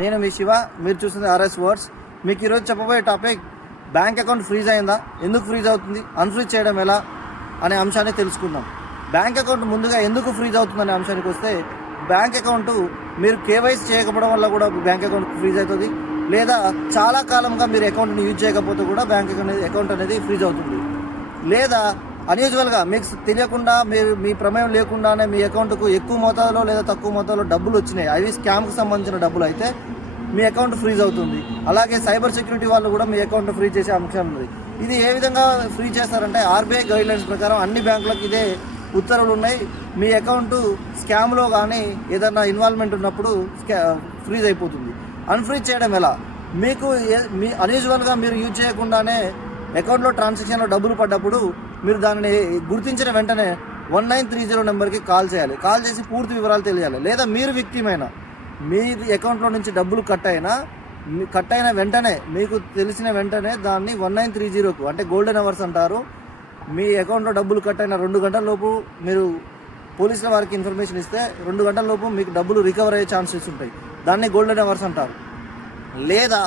నేను మీ శివ, మీరు చూస్తుంది ఆర్ఎస్ వర్డ్స్. మీకు ఈరోజు చెప్పబోయే టాపిక్ బ్యాంక్ అకౌంట్ ఫ్రీజ్ అయిందా, ఎందుకు ఫ్రీజ్ అవుతుంది, అన్ఫ్రీజ్ చేయడం ఎలా అనే అంశాన్ని తెలుసుకుందాం. బ్యాంక్ అకౌంట్ ముందుగా ఎందుకు ఫ్రీజ్ అవుతుందనే అంశానికి వస్తే, బ్యాంక్ అకౌంట్ మీరు కేవైసీ చేయకపోవడం వల్ల కూడా బ్యాంక్ అకౌంట్ ఫ్రీజ్ అవుతుంది, లేదా చాలా కాలంగా మీరు అకౌంట్ని యూజ్ చేయకపోతే కూడా బ్యాంక్ అకౌంట్ అనేది ఫ్రీజ్ అవుతుంది, లేదా అన్యూజువల్గా మీకు తెలియకుండా మీ ప్రమేయం లేకుండానే మీ అకౌంట్కు ఎక్కువ మోతాదులో లేదా తక్కువ మోతాదులో డబ్బులు వచ్చినాయి, అవి స్కామ్కి సంబంధించిన డబ్బులు అయితే మీ అకౌంట్ ఫ్రీజ్ అవుతుంది. అలాగే సైబర్ సెక్యూరిటీ వాళ్ళు కూడా మీ అకౌంట్ ఫ్రీజ్ చేసే అంశం ఉంది. ఇది ఏ విధంగా ఫ్రీజ్ చేస్తారంటే, ఆర్బీఐ గైడ్లైన్స్ ప్రకారం అన్ని బ్యాంకులకు ఇదే ఉత్తర్వులు ఉన్నాయి. మీ అకౌంట్ స్కామ్లో కానీ ఏదైనా ఇన్వాల్వ్మెంట్ ఉన్నప్పుడు ఫ్రీజ్ అయిపోతుంది. అన్ఫ్రీజ్ చేయడం ఎలా? మీకు మీ అన్యూజువల్గా మీరు యూజ్ చేయకుండానే అకౌంట్లో ట్రాన్సాక్షన్లో డబ్బులు పడ్డప్పుడు మీరు దానిని గుర్తించిన వెంటనే 1930 నెంబర్కి కాల్ చేయాలి. కాల్ చేసి పూర్తి వివరాలు తెలియాలి. లేదా మీరు విక్టిమ్ అయినా, మీ అకౌంట్లో నుంచి డబ్బులు కట్ అయిన వెంటనే, మీకు తెలిసిన వెంటనే దాన్ని 1930కు అంటే గోల్డెన్ అవర్స్ అంటారు. మీ అకౌంట్లో డబ్బులు కట్ అయిన 2 గంటల లోపు మీరు పోలీసుల వారికి ఇన్ఫర్మేషన్ ఇస్తే 2 గంటల లోపు మీకు డబ్బులు రికవర్ అయ్యే ఛాన్సెస్ ఉంటాయి. దాన్ని గోల్డెన్ అవర్స్ అంటారు. లేదా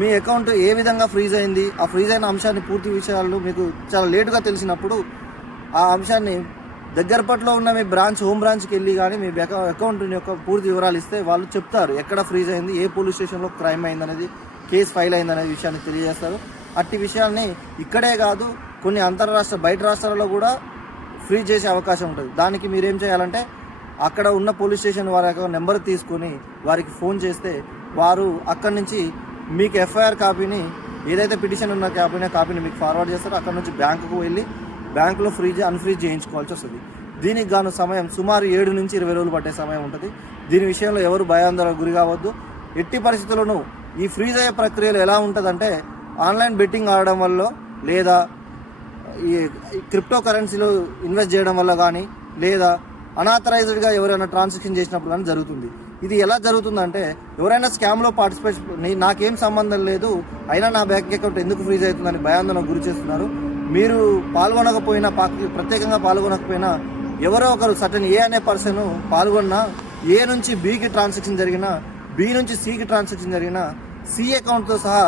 మీ అకౌంట్ ఏ విధంగా ఫ్రీజ్ అయింది, ఆ ఫ్రీజ్ అయిన అంశాన్ని పూర్తి విషయాలు మీకు చాలా లేటుగా తెలిసినప్పుడు ఆ అంశాన్ని దగ్గరపట్లో ఉన్న మీ హోమ్ బ్రాంచ్కి వెళ్ళి కానీ మీ అకౌంట్ యొక్క పూర్తి వివరాలు ఇస్తే వాళ్ళు చెప్తారు ఎక్కడ ఫ్రీజ్ అయింది, ఏ పోలీస్ స్టేషన్లో క్రైమ్ అయిందనేది, కేసు ఫైల్ అయిందనే విషయాన్ని తెలియజేస్తారు. అట్టి విషయాల్ని ఇక్కడే కాదు, కొన్ని బయట రాష్ట్రాలలో కూడా ఫ్రీజ్ చేసే అవకాశం ఉంటుంది. దానికి మీరేం చేయాలంటే, అక్కడ ఉన్న పోలీస్ స్టేషన్ వారి యొక్క నెంబర్ తీసుకొని వారికి ఫోన్ చేస్తే వారు అక్కడి నుంచి మీకు ఎఫ్ఐఆర్ కాపీని, ఏదైతే పిటిషన్ ఉన్న కాపీని మీకు ఫార్వర్డ్ చేస్తారో అక్కడ నుంచి బ్యాంకుకు వెళ్ళి బ్యాంకులో అన్ఫ్రీజ్ చేయించుకోవాల్సి వస్తుంది. దీనికి గాను సమయం సుమారు 7 నుంచి 20 రోజులు పట్టే సమయం ఉంటుంది. దీని విషయంలో ఎవరు భయాందోళనకు గురి కావద్దు. ఎట్టి పరిస్థితుల్లోనూ ఈ ఫ్రీజ్ అయ్యే ప్రక్రియలో ఎలా ఉంటుందంటే, ఆన్లైన్ బెట్టింగ్ ఆడడం వల్ల లేదా ఈ క్రిప్టో కరెన్సీలో ఇన్వెస్ట్ చేయడం వల్ల కానీ, లేదా అనాథరైజ్డ్గా ఎవరైనా ట్రాన్సాక్షన్ చేసినప్పుడు కానీ జరుగుతుంది. ఇది ఎలా జరుగుతుందంటే, ఎవరైనా స్కామ్లో పార్టిసిపేట్, నాకేం సంబంధం లేదు అయినా నా బ్యాంక్ అకౌంట్ ఎందుకు ఫ్రీజ్ అవుతుందని భయాందోళనకు గురి చేస్తున్నారు. మీరు పాల్గొనకపోయినా, ప్రత్యేకంగా పాల్గొనకపోయినా, ఎవరో ఒకరు సర్టన్ ఏ అనే పర్సన్ పాల్గొన్నా, ఏ నుంచి బికి ట్రాన్సాక్షన్ జరిగినా, బి నుంచి సికి ట్రాన్సాక్షన్ జరిగినా, సి అకౌంట్తో సహా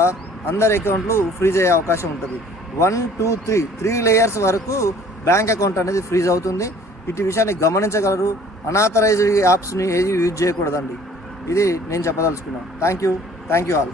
అందరి అకౌంట్లు ఫ్రీజ్ అయ్యే అవకాశం ఉంటుంది. 1, 2, 3 లేయర్స్ వరకు బ్యాంక్ అకౌంట్ అనేది ఫ్రీజ్ అవుతుంది. ఇటు విషయాన్ని గమనించగలరు. అనాథరైజ్డ్ యాప్స్ని ఏది యూజ్ చేయకూడదండి. ఇది నేను చెప్పదలుచుకున్నాను. Thank you all.